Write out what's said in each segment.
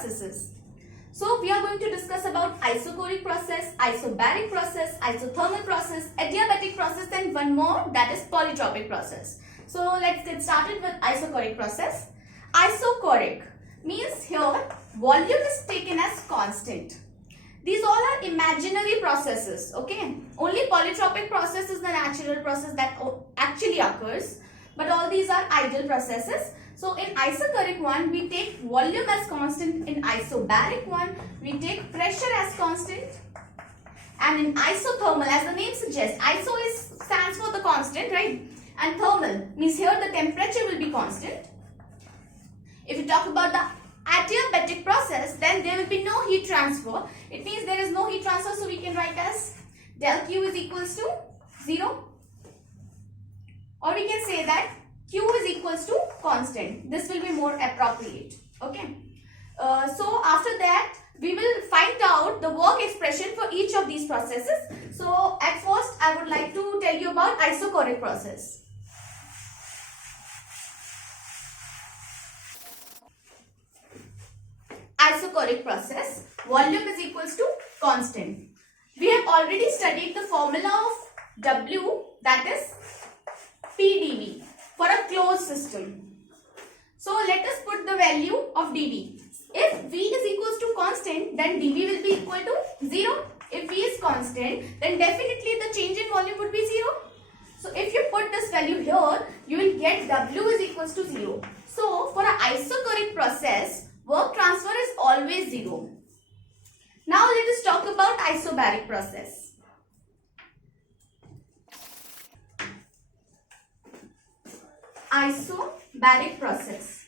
processes. So we are going to discuss about isochoric process, isobaric process, isothermal process, adiabatic process, and one more, that is polytropic process. So let's get started with isochoric process. Isochoric means here volume is taken as constant. These all are imaginary processes, okay? Only polytropic process is the natural process that actually occurs, but all these are ideal processes. So in isochoric one, we take volume as constant. In isobaric one, we take pressure as constant. And in isothermal, as the name suggests, iso stands for the constant, right? And thermal means here the temperature will be constant. If you talk about the adiabatic process, then there will be no heat transfer. It means there is no heat transfer, so we can write as del Q is equals to 0. Or we can say that Q is equals to constant. This will be more appropriate. Okay. So after that, we will find out the work expression for each of these processes. So at first, I would like to tell you about isochoric process. Isochoric process, volume is equals to constant. We have already studied the formula of W, that is PdV, for a closed system. So let us put the value of dV. If V is equals to constant, then dV will be equal to 0. If V is constant, then definitely the change in volume would be 0. So if you put this value here, you will get W is equals to 0. So for an isochoric process, work transfer is always 0. Now let us talk about isobaric process. Isobaric process.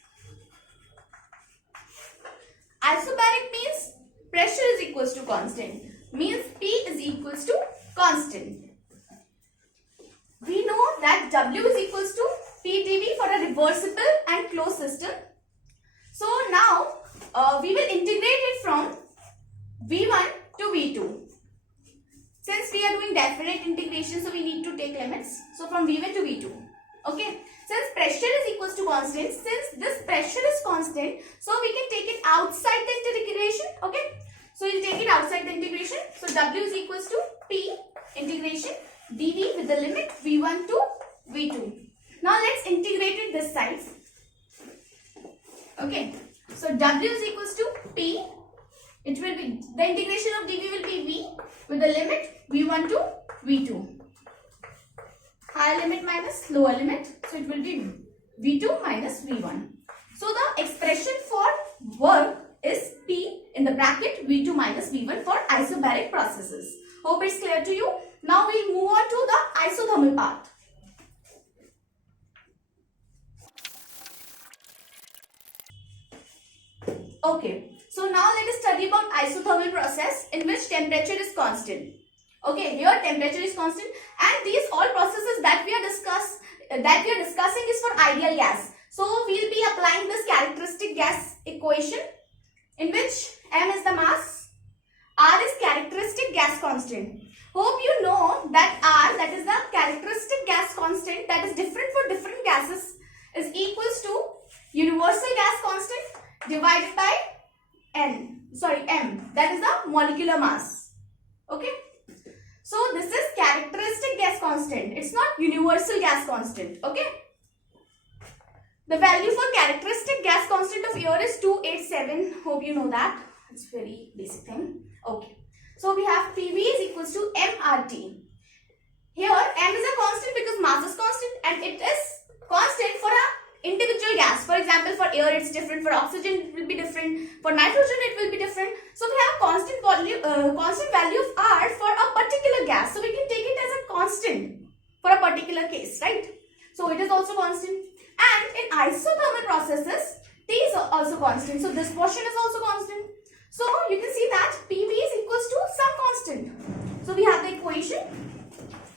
Isobaric means pressure is equals to constant. Means P is equals to constant. We know that W is equals to PdV for a reversible and closed system. So now we will integrate it from V1 to V2. Since we are doing definite integration, so we need to take limits. So from V1 to V2. Okay. Since pressure is equals to constant, since this pressure is constant, so we can take it outside the integration. Okay. So we'll take it outside the integration. So W is equals to P integration dV with the limit V1 to V2. Now let's integrate it this side. Okay. So W is equals to P. It will be, the integration of dV will be V with the limit V1 to V2. Higher limit minus lower limit. So it will be V2 minus V1. So the expression for work is P in the bracket V2 minus V1 for isobaric processes. Hope it's clear to you. Now we move on to the isothermal part. Okay, so now let us study about isothermal process in which temperature is constant. Okay, here temperature is constant, and these all processes that we are discussing is for ideal gas. So we will be applying this characteristic gas equation in which M is the mass, R is characteristic gas constant. Hope you know that R, that is the characteristic gas constant, that is different for different gases, is equals to universal gas constant divided by M, that is the molecular mass. Okay. So this is characteristic gas constant. It's not universal gas constant. Okay. The value for characteristic gas constant of air is 287. Hope you know that. It's very basic thing. Okay. So we have PV is equals to mRT. Here M is a constant because mass is constant, and it is constant for a individual gas. For example, for air it's different, for oxygen it will be different, for nitrogen it will be different. So we have constant value of R for a particular gas. So we can take it as a constant for a particular case, right? So it is also constant. And in isothermal processes, T is also constant. So this portion is also constant. So you can see that PV is equals to some constant. So we have the equation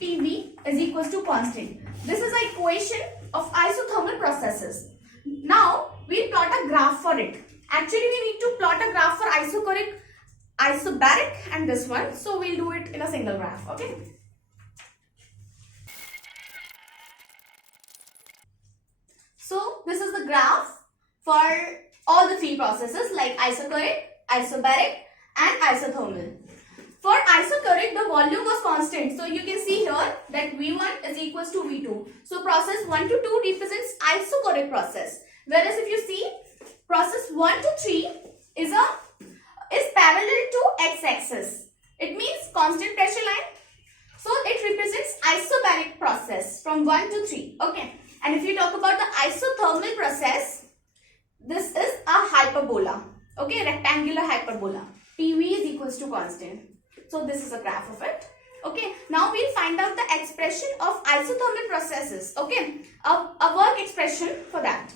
PV is equals to constant. This is the equation of isothermal processes. Now we'll plot a graph for it. Actually, we need to plot a graph for isochoric, isobaric, and this one. So we'll do it in a single graph. Okay. So this is the graph for all the three processes like isochoric, isobaric and isothermal. For isochoric, the volume was constant. So you can see here that V1 is equals to V2. So process 1 to 2 represents isochoric process. Whereas if you see process 1 to 3 is parallel to x-axis. It means constant pressure line. So it represents isobaric process from 1 to 3. Okay. And if you talk about the isothermal process, this is a hyperbola. Okay, rectangular hyperbola. PV is equals to constant. So this is a graph of it. Okay, now we'll find out the expression of isothermal processes. Okay, a work expression for that.